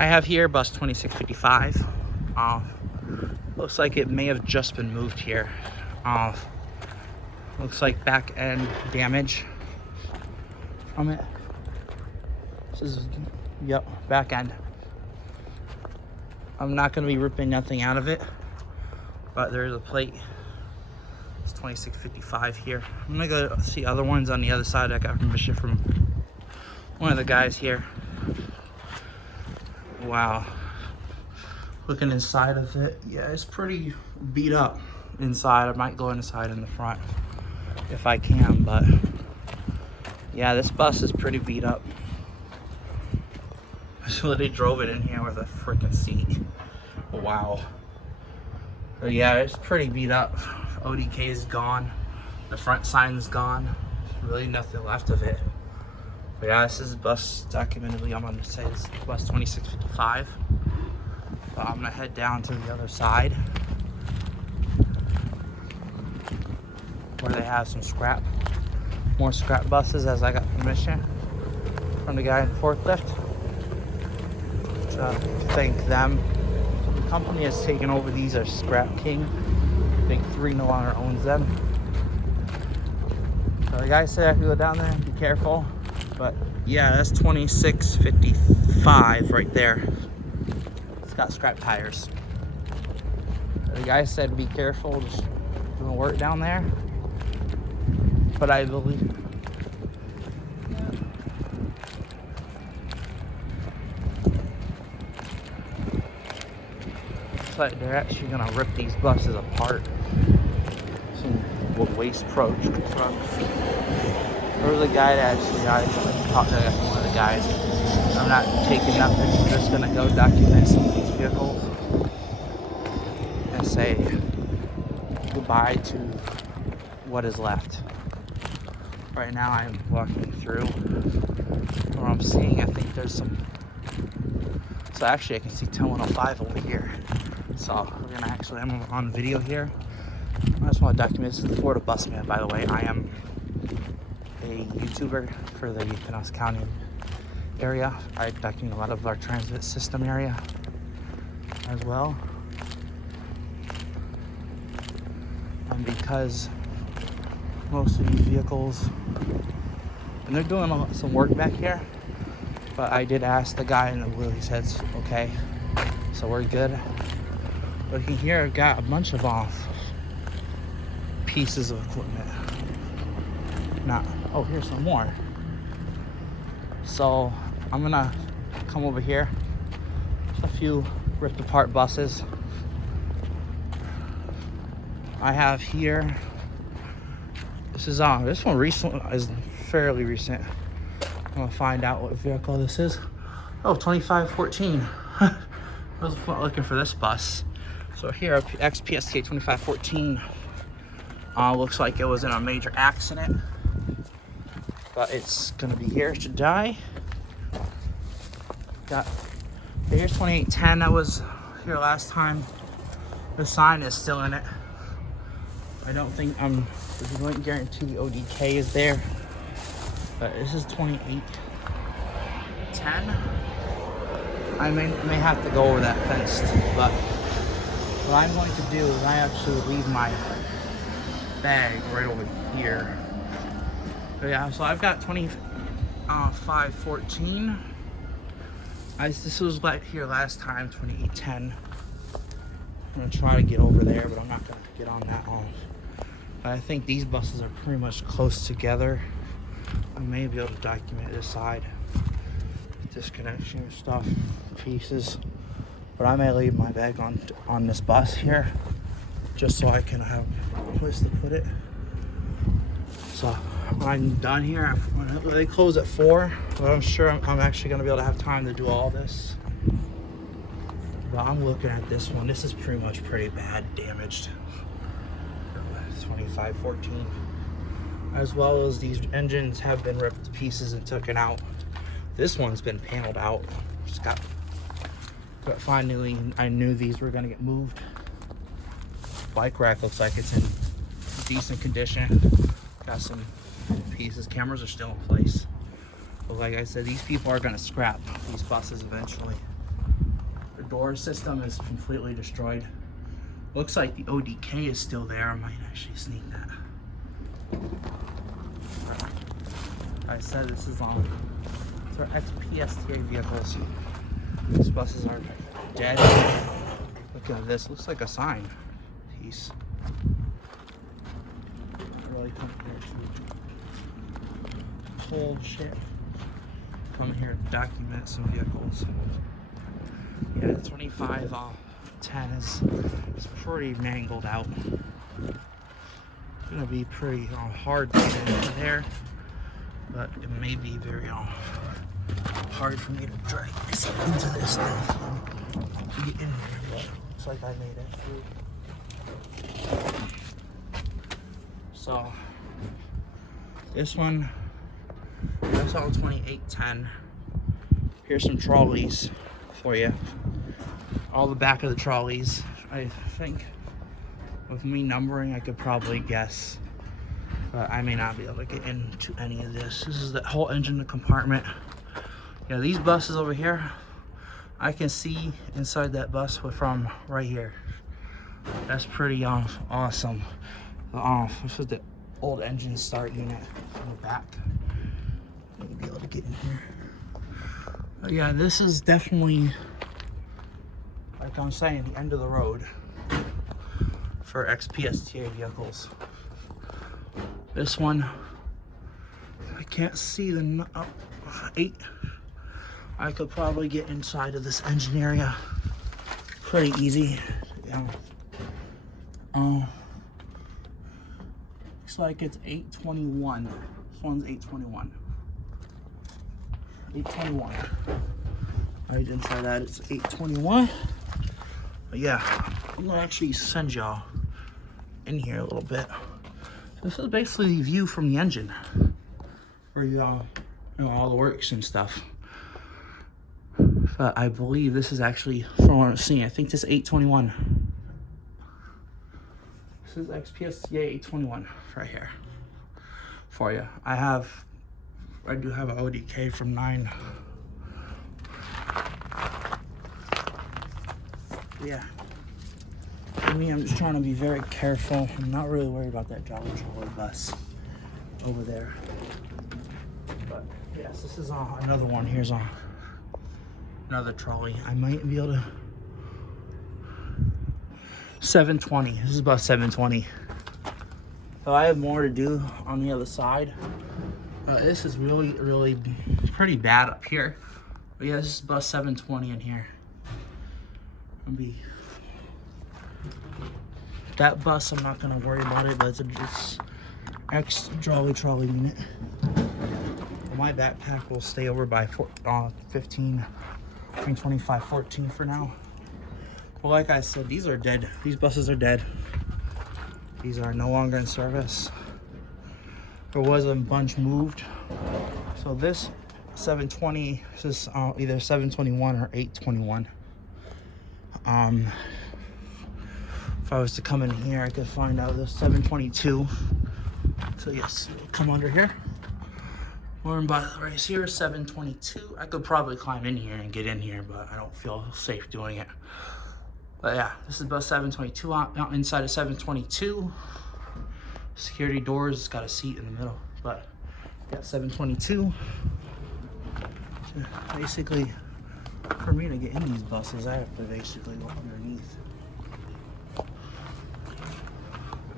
I have here bus 2655. Looks like it may have just been moved here. Looks like back end damage from it. This is, yep, back end. I'm not going to be ripping nothing out of it, but there's a plate. It's 2655 here. I'm going to go see other ones on the other side. I got permission from one of the guys here. Wow. Looking inside of it, yeah, it's pretty beat up inside. I might go inside in the front if I can, but yeah, this bus is pretty beat up. So they drove it in here with a freaking seat. Wow. But yeah, it's pretty beat up. ODK is gone. The front sign is gone. There's really nothing left of it. But yeah, this is bus documentedly. I'm gonna say this is bus 2655. But I'm gonna head down to the other side where they have some scrap, more scrap buses, as I got permission from the guy in the forklift. Thank them. The company has taken over these as Scrap King. Big Three no longer owns them. So the guy said I could go down there and be careful. But yeah, that's 2655 right there. It's got scrap tires. The guy said be careful, just doing work down there. But I believe like they're actually gonna rip these buses apart. Some waste pro trucks. There was a guy that actually I talked to one of the guys. I'm not taking nothing. I'm just gonna go document some of these vehicles and say goodbye to what is left. Right now I'm walking through where I'm seeing, I think there's some. So actually I can see 10105 over here. So we're gonna actually, I'm on video here. I just want to document, this is the Florida Busman, by the way. I am a YouTuber for the Pinellas County area. I document a lot of our transit system area as well. And because most of these vehicles, and they're doing some work back here, but I did ask the guy in the blue, he said okay, so we're good. But here I've got a bunch of pieces of equipment. Oh, here's some more. So I'm gonna come over here. Just a few ripped apart buses. I have here. This is this one is fairly recent. I'm gonna find out what vehicle this is. Oh, 2514. I was looking for this bus. So here, XPSK 2514. Looks like it was in a major accident, but it's gonna be here to die. Here's 2810. That was here last time. The sign is still in it. I don't think I wouldn't guarantee ODK is there, but this is 2810. I may have to go over that fence, but what I'm going to do is I actually leave my bag right over here. But yeah, so I've got 2514. This was right here last time, 2810. I'm gonna try to get over there, but I'm not gonna get on that one. But I think these buses are pretty much close together. I may be able to document this side, disconnection stuff, pieces. But I may leave my bag on this bus here, just so I can have a place to put it. So when I'm done here, they close at 4, but I'm sure I'm actually gonna be able to have time to do all this. But I'm looking at this one. This is pretty much pretty bad damaged. 2514. As well as these engines have been ripped to pieces and taken out. This one's been paneled out. But finally, I knew these were gonna get moved. Bike rack looks like it's in decent condition. Got some pieces. Cameras are still in place. But like I said, these people are gonna scrap these buses eventually. door system is completely destroyed. Looks like the ODK is still there. I might actually sneak that. I said this is on. These are Psta vehicles. These buses are dead. Look at this. Looks like a sign piece. Really come here to hold shit. Come here and document some vehicles. Yeah, 2510 is pretty mangled out. It's gonna be pretty hard to get into there, but it may be very hard for me to drag myself into this stuff to get in here, but looks like I made it through. So this one, that's all 2810. Here's some trolleys for you. All the back of the trolleys. I think with me numbering, I could probably guess, but I may not be able to get into any of this. This is the whole engine compartment. Yeah, these buses over here, I can see inside that bus from right here. That's pretty awesome. This is the old engine start unit in the back. Maybe be able to get in here. But yeah, this is definitely, like I'm saying, the end of the road for Psta vehicles. This one, I can't see the 8. I could probably get inside of this engine area pretty easy. Yeah. Looks like it's 821. This one's 821. 821. Right inside that, it's 821. But yeah, I'm gonna actually send y'all in here a little bit. This is basically the view from the engine, where you know, all the works and stuff. But I believe this is actually, from what I'm seeing, I think this is 821. This is Psta 821 right here for you. I do have an ODK from 9. Yeah. For me, I'm just trying to be very careful. I'm not really worried about that Jolly Trolley bus over there. But yes, this is another one. Here's another trolley. I might be able to. 720. This is about 720. So I have more to do on the other side. This is really pretty bad up here. But yeah, this is bus 720 in here. That bus, I'm not gonna worry about it, but it's Jolly Trolley unit. My backpack will stay over by 15, 25, 14 for now. Well, like I said, these are dead. These buses are dead. These are no longer in service. There was a bunch moved. So this 720, this is either 721 or 821. If I was to come in here, I could find out the 722. So yes, come under here. We're by right here, 722. I could probably climb in here and get in here, but I don't feel safe doing it. But yeah, this is bus 722 out inside of 722. Security doors, it's got a seat in the middle. But yeah, 722. So basically, for me to get in these buses, I have to basically go underneath.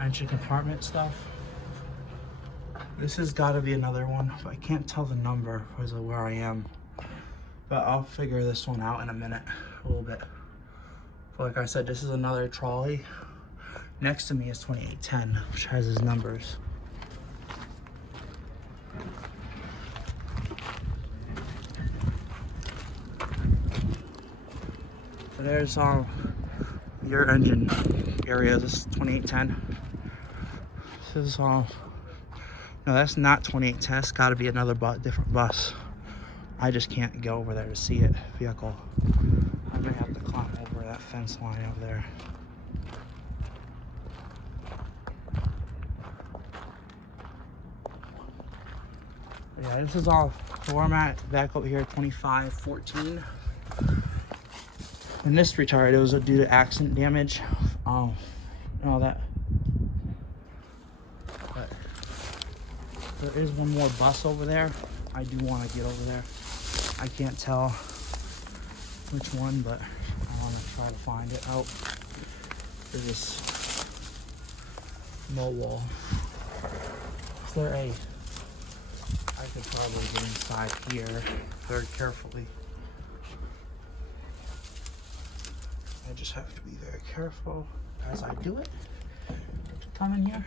Engine compartment stuff. This has got to be another one, but I can't tell the number because of where I am. But I'll figure this one out in a minute, a little bit. But like I said, this is another trolley. Next to me is 2810, which has his numbers. So there's your engine area. This is 2810. This is no, that's not 2810. It's got to be another different bus. I just can't go over there to see it. Vehicle. I may have to climb over that fence line over there. Yeah, this is all format back over here, 2514. And this retired, it was due to accident damage, and all that. But there is one more bus over there. I do want to get over there. I can't tell which one, but I want to try to find it out. There's this wall. Is there a... I could probably get inside here very carefully. I just have to be very careful as I do it. Come in here.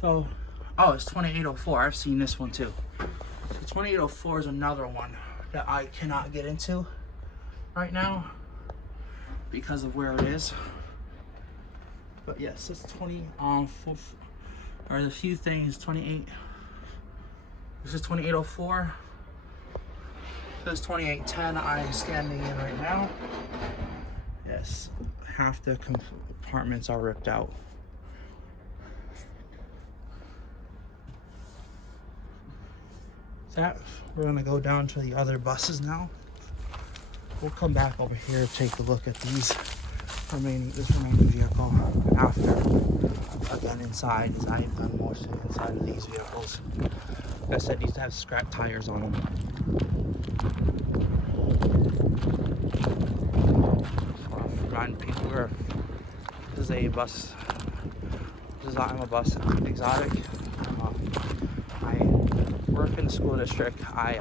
So, oh, it's 2804. I've seen this one too. So 2804 is another one that I cannot get into right now because of where it is. But yes, it's 20. There's a few things. 28. This is 2804. This is 2810. I am standing in right now. Yes, half the compartments are ripped out. That we're gonna go down to the other buses now. We'll come back over here, take a look at this remaining vehicle after. Again, inside, as I've done most of the inside of these vehicles. Like I said, these have scrap tires on them. Remind people where this is a bus. I'm a bus exotic. I work in the school district. I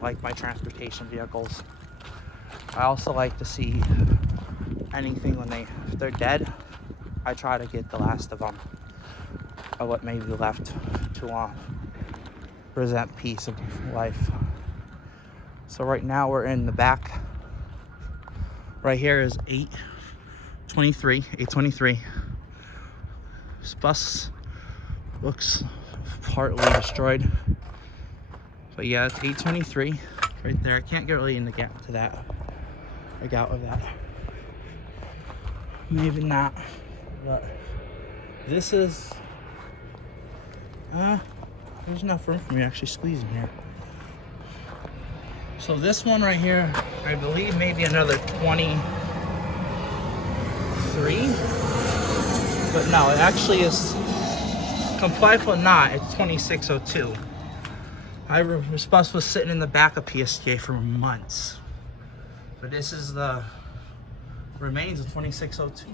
like my transportation vehicles. I also like to see anything if they're dead. I try to get the last of them, of what may be left to present peace of life. So right now we're in the back. Right here is 823. This bus looks partly destroyed, but yeah, it's 823 right there. I can't get really into that. I got with that. Maybe not, but this is there's enough room for me to actually squeeze in here. So this one right here, I believe maybe another 23, but no, it actually is completely not. It's 2602. This bus was sitting in the back of Psta for months, but this is the remains of 2602.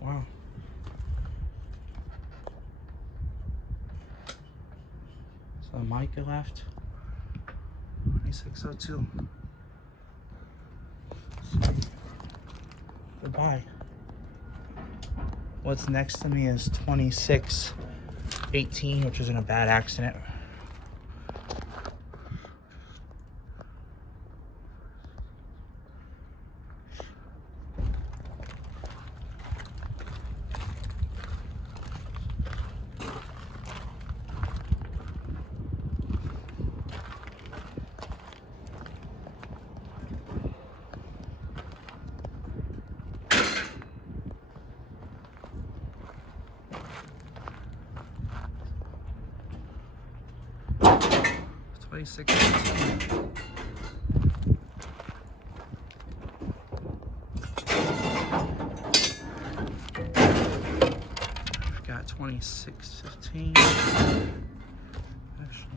Wow. So Micah left. 2602. Goodbye. What's next to me is 2618, which was in a bad accident. Got 2615. Actually,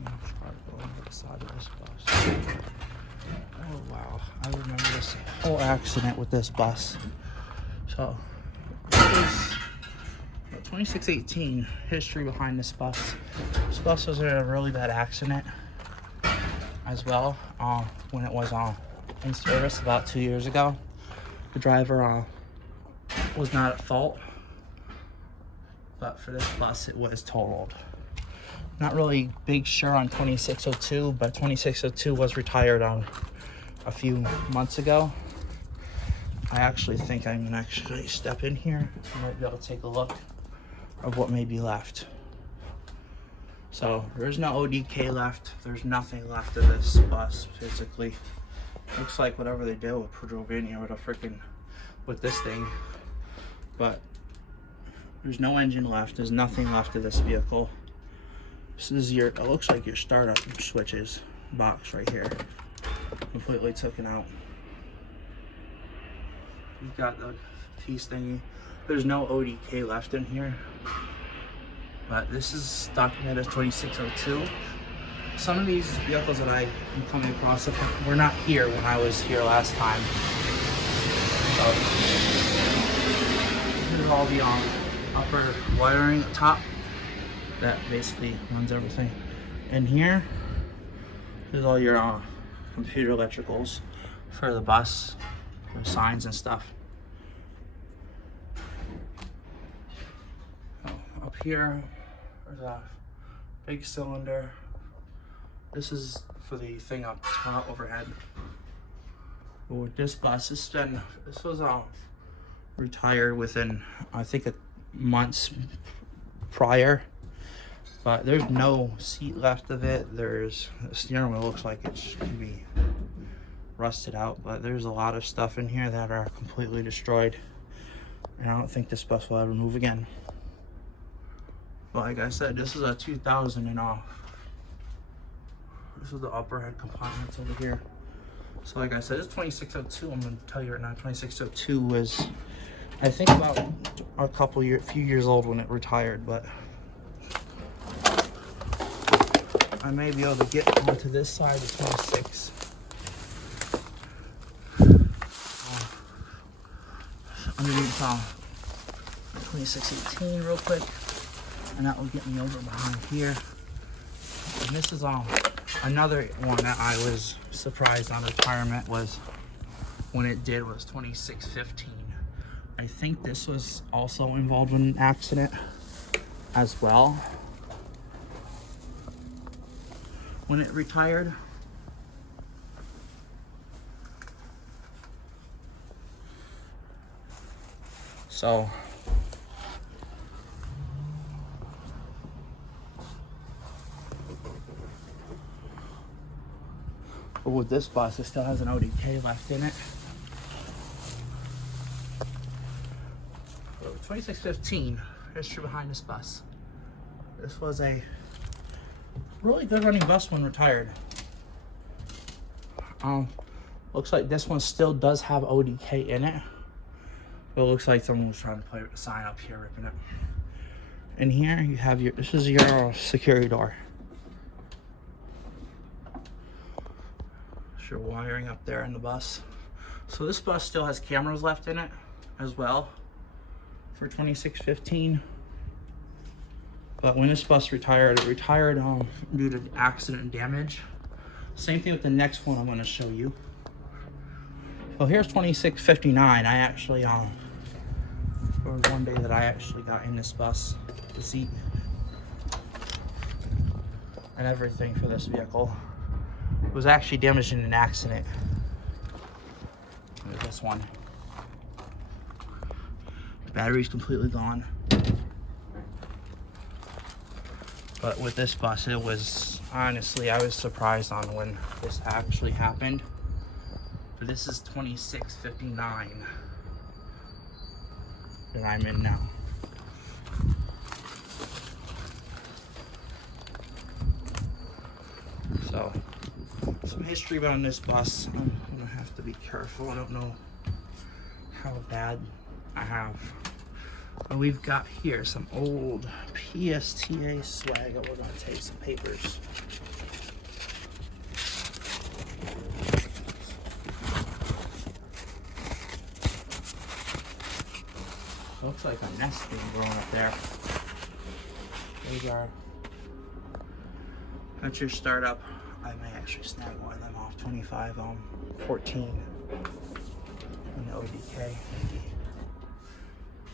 I'll try to go on the side of this bus. Oh wow, I remember this whole accident with this bus. So, this 2618 history behind this bus. This bus was in a really bad accident as well when it was in service about 2 years ago. The driver was not at fault, but for this bus it was totaled. Not really big sure on 2602, but 2602 was retired a few months ago. I actually think I'm gonna actually step in here. I might be able to take a look of what may be left. So there's no ODK left. There's nothing left of this bus physically. Looks like whatever they did with Provenia with this thing. But there's no engine left. There's nothing left of this vehicle. This is your, it looks like your startup switches box right here. Completely taken out. You've got the piece thingy. There's no ODK left in here, but this is documented as 2602. Some of these vehicles that I am coming across were not here when I was here last time. So this is all the upper wiring up top that basically runs everything. And here is all your computer electricals for the bus, for signs and stuff. Up here, there's a big cylinder. This is for the thing up top overhead. But with this bus, this was retired within, I think, months prior. But there's no seat left of it. There's the steering wheel looks like it should be rusted out, but there's a lot of stuff in here that are completely destroyed. And I don't think this bus will ever move again. But like I said, this is a 2000 and off. This is the upper head compartments over here. So like I said, it's 2602. I'm gonna tell you right now, 2602 was, I think, about a few years old when it retired, but I may be able to get onto this side of 26. Underneath 2618 real quick, and that will get me over behind here. And this is another one that I was surprised on retirement was when it did was 2615. I think this was also involved in an accident as well when it retired. So but with this bus, it still has an ODK left in it. 2615, history behind this bus. This was a really good running bus when retired. Looks like this one still does have ODK in it. But it looks like someone was trying to play with the sign up here, ripping it. And here you have your, this is your security door. It's your wiring up there in the bus. So this bus still has cameras left in it as well for 2615. But when this bus retired, it retired due to accident and damage. Same thing with the next one I'm going to show you. So here's 2659. I actually, there was one day that I actually got in this bus, the seat and everything for this vehicle. It was actually damaged in an accident. Look at this one. The battery's completely gone. But with this bus, it was, honestly, I was surprised on when this actually happened. But this is 2659 that I'm in now. So, some history about this bus. I'm gonna have to be careful. I don't know how bad I have. And we've got here some old Psta swag that we're gonna take, some papers. Looks like a nest being grown up there. These are, that's your startup. I may actually snag one of them off, 2514 and the ODK.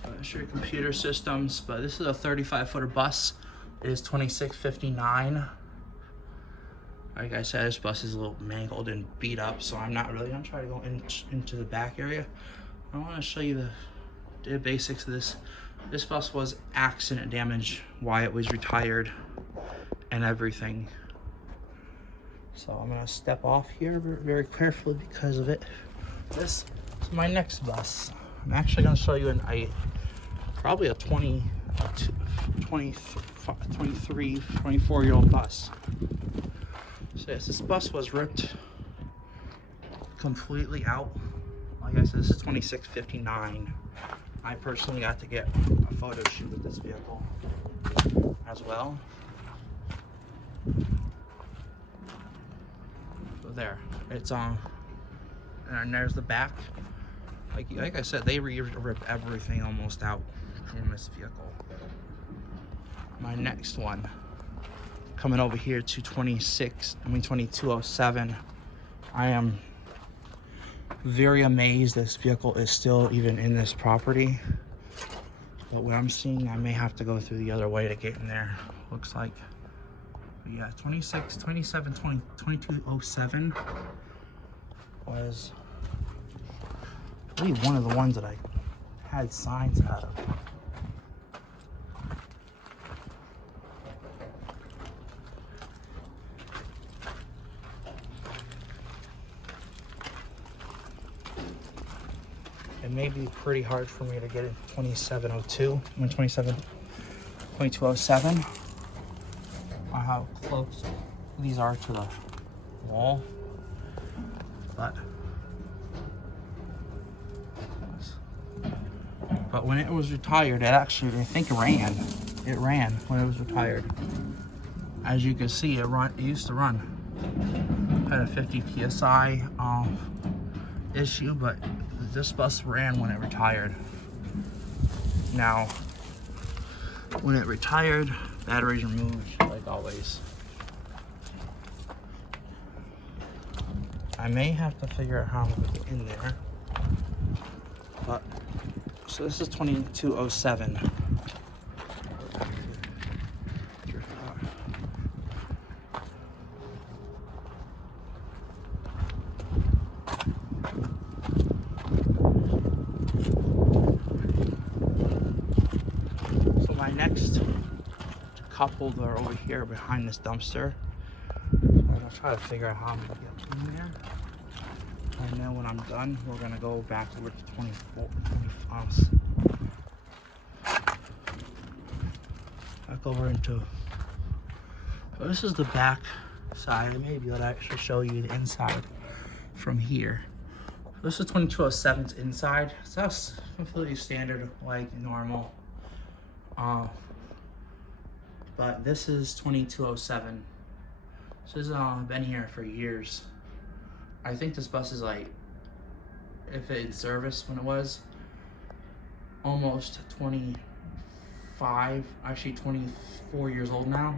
That's your computer systems, but this is a 35-footer bus. It is 2659. Like I said, this bus is a little mangled and beat up, so I'm not really gonna try to go into the back area. I want to show you the basics of this. This bus was accident damage, why it was retired and everything. So I'm gonna step off here very carefully because of it. This is my next bus. I'm actually gonna show you probably a 23, 24-year-old bus. So yes, this bus was ripped completely out. Like I said, this is 2659. I personally got to get a photo shoot with this vehicle as well. So there, it's on, and there's the back. Like I said, they ripped everything almost out from this vehicle. My next one, coming over here to 2207. I am very amazed this vehicle is still even in this property. But what I'm seeing, I may have to go through the other way to get in there, looks like. But yeah, 2207 was, I believe, one of the ones that I had signs out of. It may be pretty hard for me to get in 2702, 2207. How close these are to the wall, but when it was retired, it actually, I think, ran. It ran when it was retired. As you can see, it used to run. Had a 50 psi issue, but this bus ran when it retired. Now, when it retired, batteries removed, like always. I may have to figure out how I'm gonna get in there. But, so this is 2207. My next couple that are over here behind this dumpster. I'll try to figure out how I'm gonna get in there. And then when I'm done, we're gonna go back over to 24. Back over into. So this is the back side. I may be able to actually show you the inside from here. This is 2207's inside. So that's completely standard, like normal. But this is 2207. So this has been here for years. I think this bus is like, if it in service when it was, almost 25, actually 24 years old now.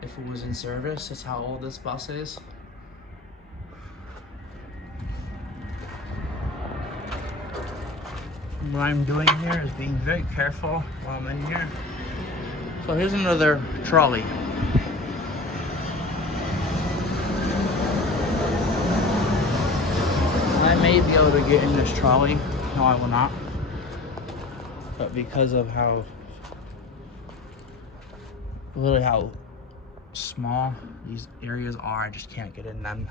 If it was in service, that's how old this bus is. What I'm doing here is being very careful while I'm in here. So here's another trolley. I may be able to get in this trolley. No, I will not. But because of how small these areas are, I just can't get in them.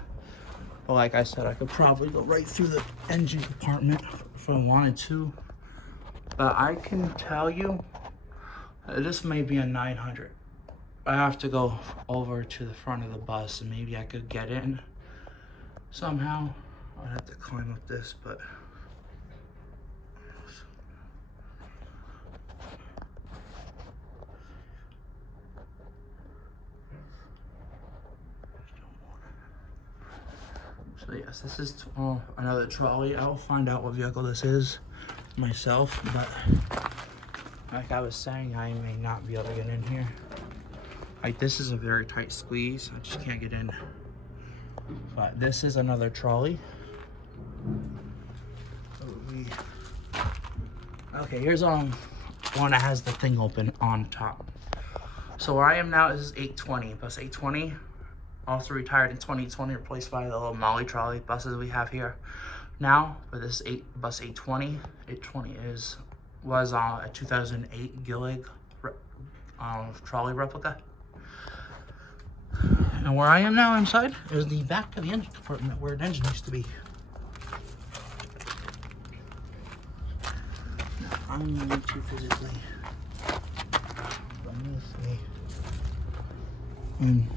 But like I said, I could probably go right through the engine compartment if I wanted to. But I can tell you, this may be a 900. I have to go over to the front of the bus and maybe I could get in somehow. I'd have to climb up this, but so yes, this is another trolley. I'll find out what vehicle this is myself, but like I was saying, I may not be able to get in here. Like, this is a very tight squeeze. I just can't get in. But this is another trolley. Okay, here's one that has the thing open on top. So where I am now is 820, bus 820. Also retired in 2020, replaced by the little Molly trolley buses we have here now. But this is bus 820. 820 was a 2008 Gillig trolley replica. And where I am now inside is the back of the engine compartment where the engine used to be. I'm going to physically And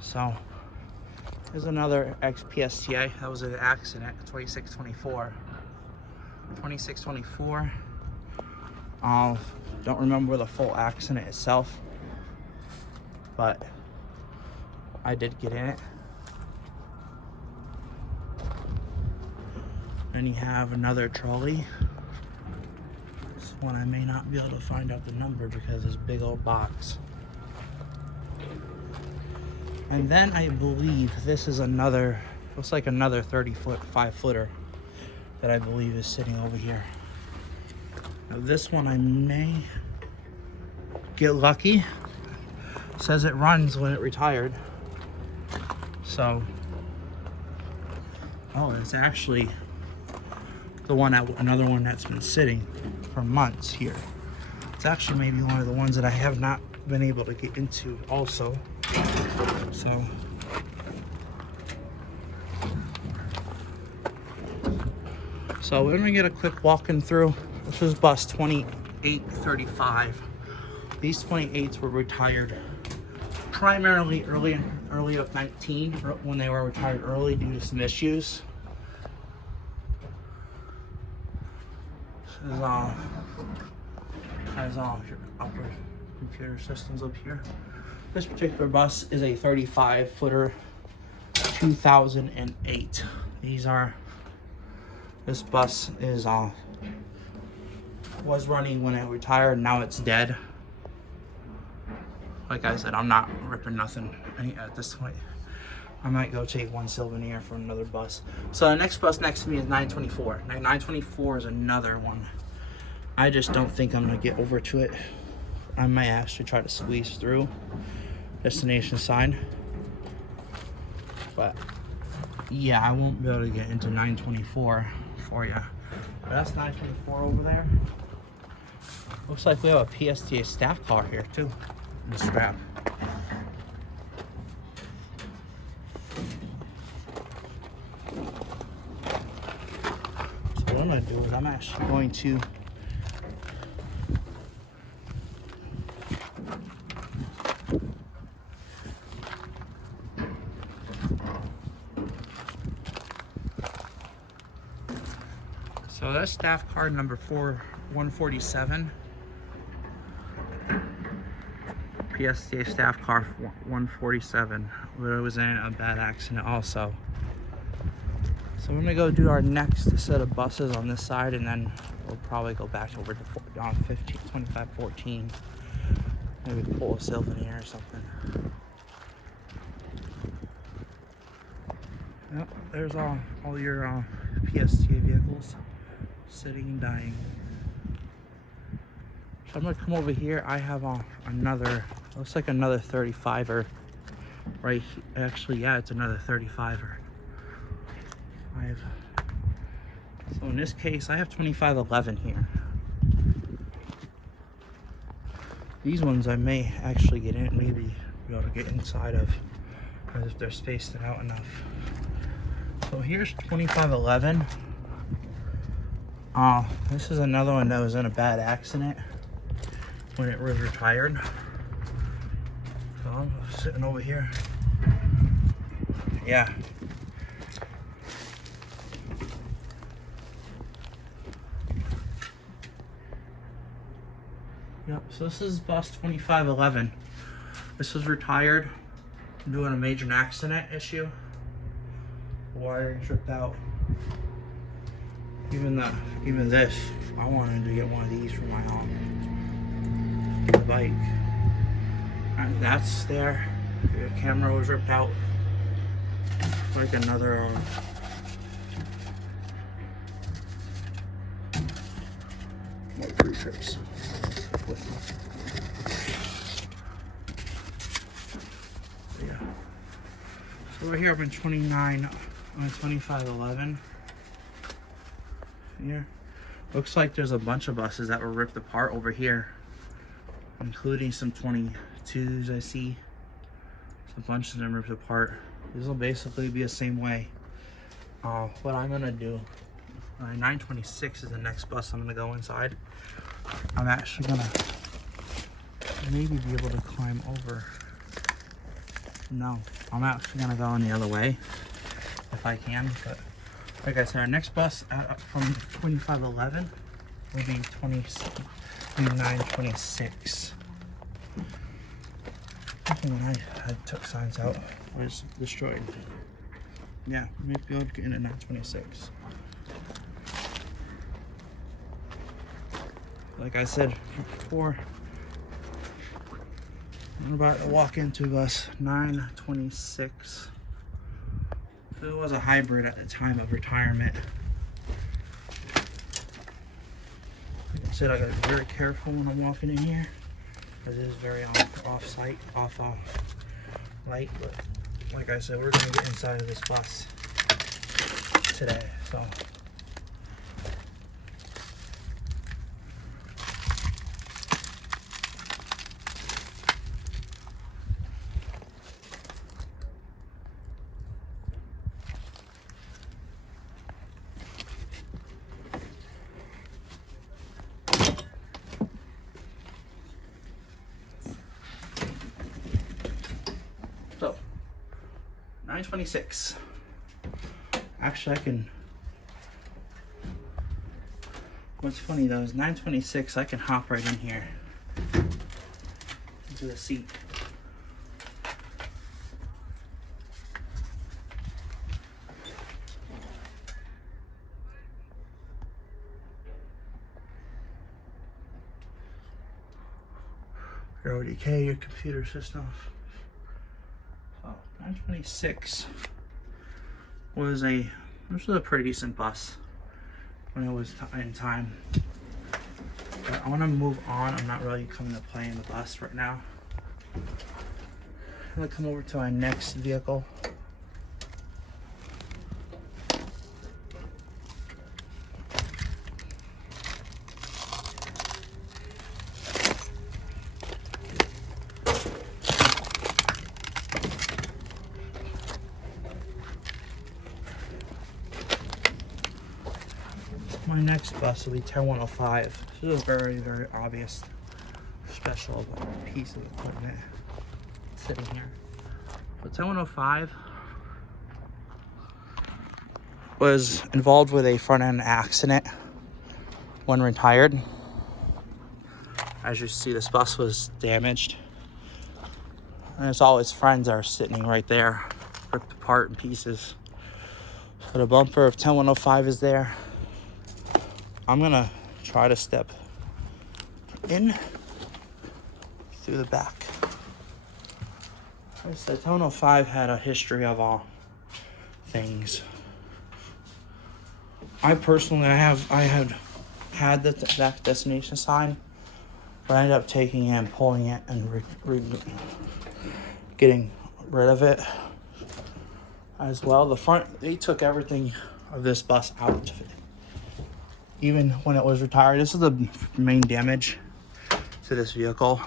so there's another Psta. That was an accident. 2624. Don't remember the full accident itself, but I did get in it. Then you have another trolley. This one I may not be able to find out the number because it's a big old box. And then I believe this is another, looks like another 5-footer that I believe is sitting over here. Now this one I may get lucky. It says it runs when it retired. So, oh, it's actually the one that, another one that's been sitting for months here. It's actually maybe one of the ones that I have not been able to get into also. So we're gonna get a quick walking through. This is bus 2835. These 28s were retired primarily early of 19, when they were retired early due to some issues. This is has all your upper computer systems up here. This particular bus is a 35-footer, 2008. This bus is was running when it retired. Now it's dead. Like I said, I'm not ripping nothing at this point. I might go take one souvenir from another bus. So the next bus next to me is 924. 924 is another one. I just don't think I'm gonna get over to it. I might actually try to squeeze through destination sign. But yeah, I won't be able to get into 924 for you. But that's 924 over there. Looks like we have a Psta staff car here too. In the strap. So what I'm gonna do is I'm actually going to so that's staff card number 147. Psta staff car 147, where it was in a bad accident also. So we're gonna go do our next set of buses on this side, and then we'll probably go back over to 2514. Maybe pull a souvenir or something. Yep, there's all your Psta vehicles sitting and dying. So I'm gonna come over here. I have another, looks like another 35er right here. Actually, yeah, it's another 35er. So in this case, I have 2511 here. These ones I may actually get in, maybe be able to get inside of, if they're spaced out enough. So here's 2511. This is another one that was in a bad accident when it was retired. So I'm sitting over here. Yeah. Yep, so this is bus 2511. This was retired due to a major accident issue. The wiring tripped out. Even this, I wanted to get one of these for my bike. And that's there. The camera was ripped out. Like another more pre-trips. Yeah. So we're here up in 2511. Here. Looks like there's a bunch of buses that were ripped apart over here, including some 22s I see. A bunch of them ripped apart. This will basically be the same way. What I'm gonna do, 926 is the next bus I'm gonna go inside. I'm actually gonna maybe be able to climb over. No, I'm actually gonna go in the other way if I can, but like I said, our next bus from 2511 will be 926. I think when I took signs out, it was destroyed. Yeah, maybe I'll get in at 926. Like I said before, I'm about to walk into bus 926. So it was a hybrid at the time of retirement. Like I said, I gotta be very careful when I'm walking in here, because it is very off light. But like I said, we're gonna get inside of this bus today. So 926. Actually, I can. What's funny though is 926. I can hop right in here into the seat. Your ODK, your computer system. So 926 was a pretty decent bus when it was in time. But I want to move on. I'm not really coming to play in the bus right now. I'm gonna come over to my next vehicle. My next bus will be 10105. This is a very, very obvious special piece of equipment sitting here. So 10105 was involved with a front end accident when retired. As you see, this bus was damaged. And it's all his friends are sitting right there, ripped apart in pieces. So the bumper of 10105 is there. I'm gonna try to step in through the back. Like I said, 105 had a history of all things. I personally, I had that destination sign, but I ended up taking it and pulling it and getting rid of it as well. The front, they took everything of this bus out of it. Even when it was retired, this is the main damage to this vehicle.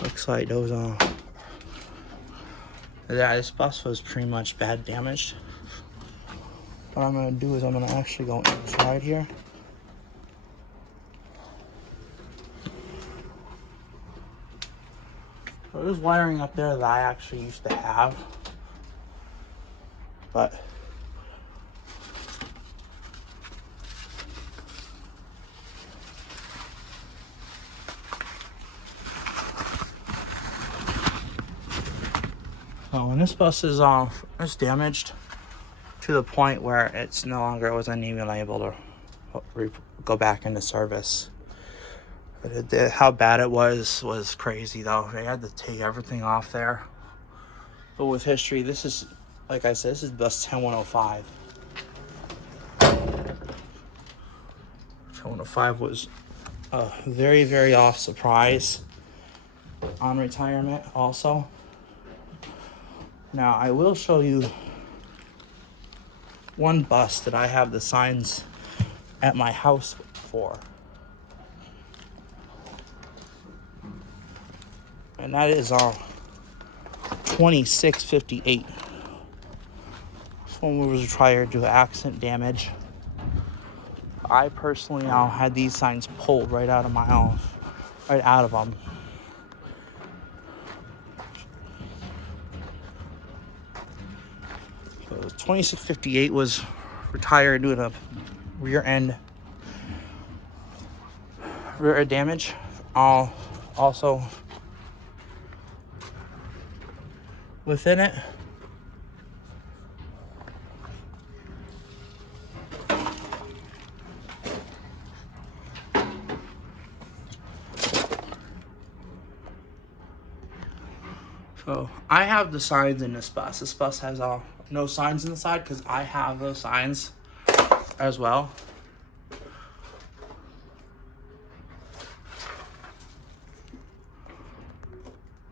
Looks like those yeah, this bus was pretty much bad damaged. What I'm gonna do is I'm gonna actually go inside here. So there's wiring up there that I actually used to have, but so when this bus is it's damaged to the point where it's no longer wasn't even able to go back into service. But how bad it was crazy though. They had to take everything off there. But with history, this is, like I said, this is bus 10105. 10105 was a very, very off surprise on retirement also. Now I will show you one bus that I have the signs at my house for. And that is 2658. This one was retired due to accident damage. I personally now had these signs pulled right out of my house right out of them. So 2658 was retired due to rear end damage. Also within it, so I have the signs in this bus. This bus has no signs in the side because I have those signs as well.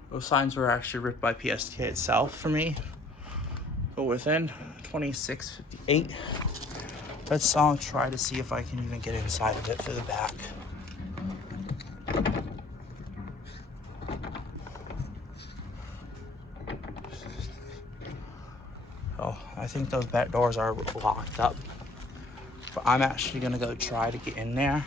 Those signs were actually ripped by Psta itself for me. But within 2658, let's try to see if I can even get inside of it through the back. Oh, I think those back doors are locked up. But I'm actually gonna go try to get in there.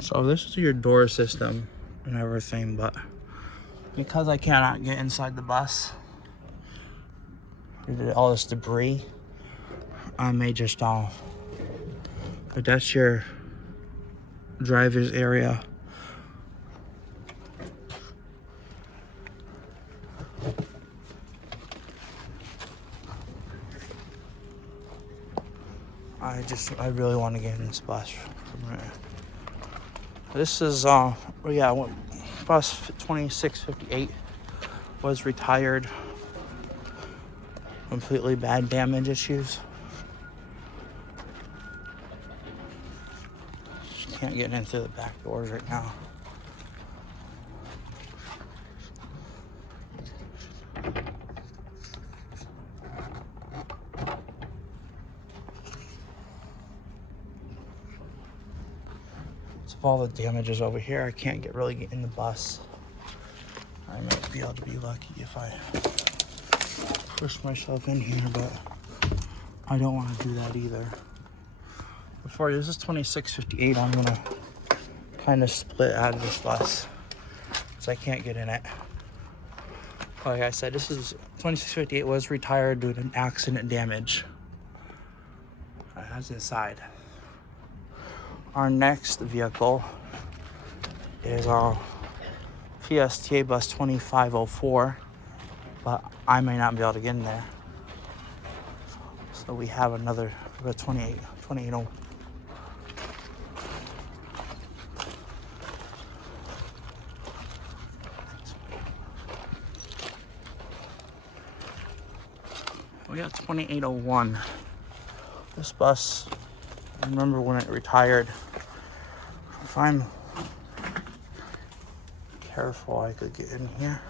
So this is your door system and everything, but because I cannot get inside the bus due to all this debris, I may just but that's your driver's area. I really want to get in this bus. This is bus 2658 was retired. Completely bad damage issues. Just can't get in through the back doors right now. All the damages over here, I can't really get in the bus. I might be able to be lucky if I push myself in here, but I don't want to do that either. Before this is 2658, I'm gonna kind of split out of this bus because I can't get in it. Like I said, this is 2658 was retired due to an accident damage. That's inside. Our next vehicle is our Psta bus 2504, but I may not be able to get in there. So we have another 28. We got 2801. This bus, I remember when it retired. If I'm careful, I could get in here.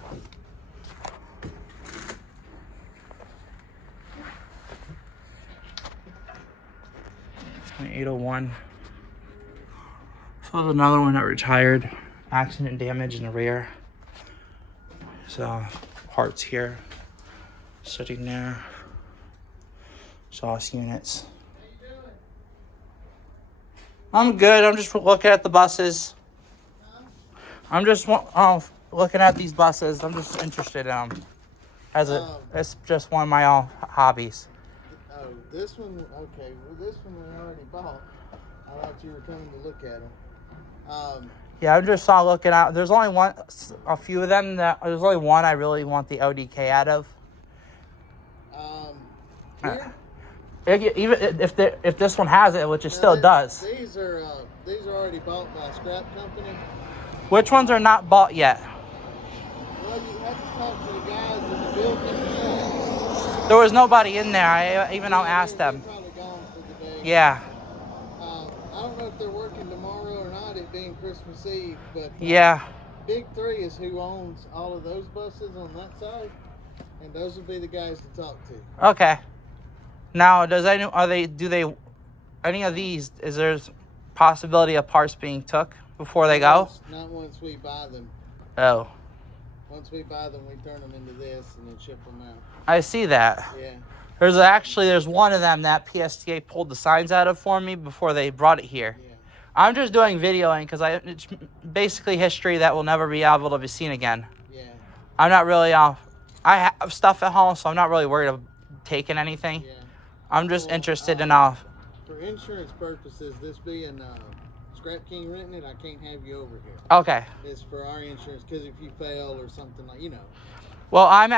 .801. So there's another one that retired. Accident damage in the rear. So parts here, sitting there. Exhaust units. I'm good. I'm just looking at the buses. I'm just looking at these buses. I'm just interested in them. It's just one of my hobbies. Oh, this one. Okay, well, this one we already bought. I thought you were coming to look at them. Yeah, I'm just looking out. There's only a few of them there's only one I really want the ODK out of. Here? Even if this one has it, which it still does. These are already bought by a scrap company. Which ones are not bought yet? Well, you have to talk to the guys in the building at the shop. There was nobody in there. I'll ask them. They're probably gone for the day. Yeah. I don't know if they're working tomorrow or not, it being Christmas Eve, but yeah. Big Three is who owns all of those buses on that side, and those would be the guys to talk to. Okay. Now, any of these, is there possibility of parts being took before they go? Not once we buy them. Oh. Once we buy them, we turn them into this and then ship them out. I see that. Yeah. There's one of them that PSTA pulled the signs out of for me before they brought it here. Yeah. I'm just doing videoing because it's basically history that will never be able to be seen again. Yeah. I'm not really I have stuff at home, so I'm not really worried about taking anything. Yeah. I'm just interested in for insurance purposes, this being Scrap King renting it, I can't have you over here. Okay. It's for our insurance because if you fail or something like, Well,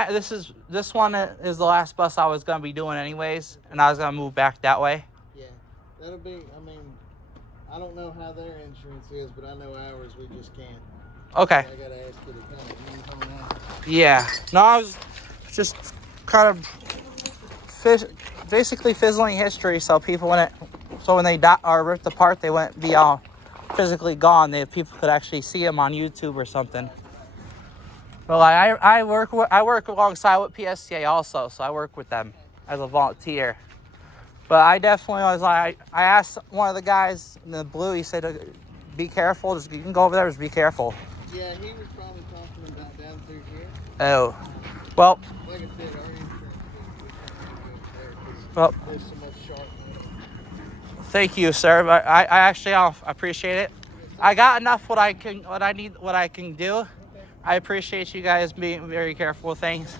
this one is the last bus I was gonna be doing anyways, and I was gonna move back that way. Yeah, that'll be. I don't know how their insurance is, but I know ours. We just can't. Okay. So I gotta ask you to kind of use on that. Yeah. No, I was just kind of basically fizzling history, so people when they die or ripped apart, they wouldn't be all physically gone. People could actually see them on YouTube or something. Well, I work alongside with PSTA also, so I work with them as a volunteer. But I definitely was like, I asked one of the guys in the blue. He said, "Be careful. You can go over there. Just be careful." Yeah, he was probably talking about down through here. Oh, well. Like I said, our insurance Well. There's so much sharp. Thank you, sir. But I actually appreciate it. I got enough what I can do. I appreciate you guys being very careful with things.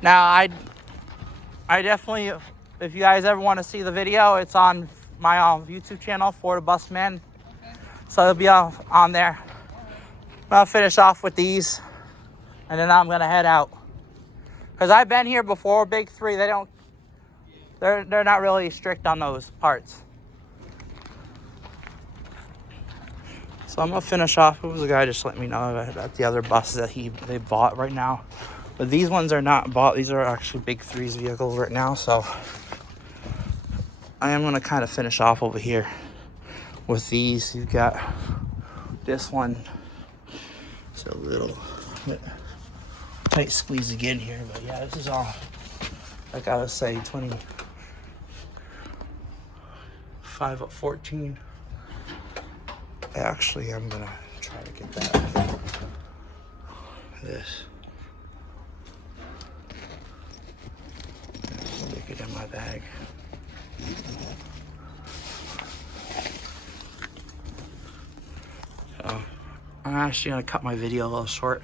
Now, I definitely, if you guys ever want to see the video, it's on my YouTube channel, Florida Busman. So it'll be on there. I'll finish off with these, and then I'm gonna head out. Cause I've been here before, Big Three. They're not really strict on those parts. So I'm gonna finish off. It was a guy just let me know about the other buses that they bought right now. But these ones are not bought. These are actually Big Three's vehicles right now. So I am gonna kind of finish off over here with these. You've got this one. It's a little bit tight squeeze again here, but yeah, this is all, like I was saying, 25 up 14. Actually, I'm gonna try to get that. This. Stick it in my bag. So, I'm actually gonna cut my video a little short.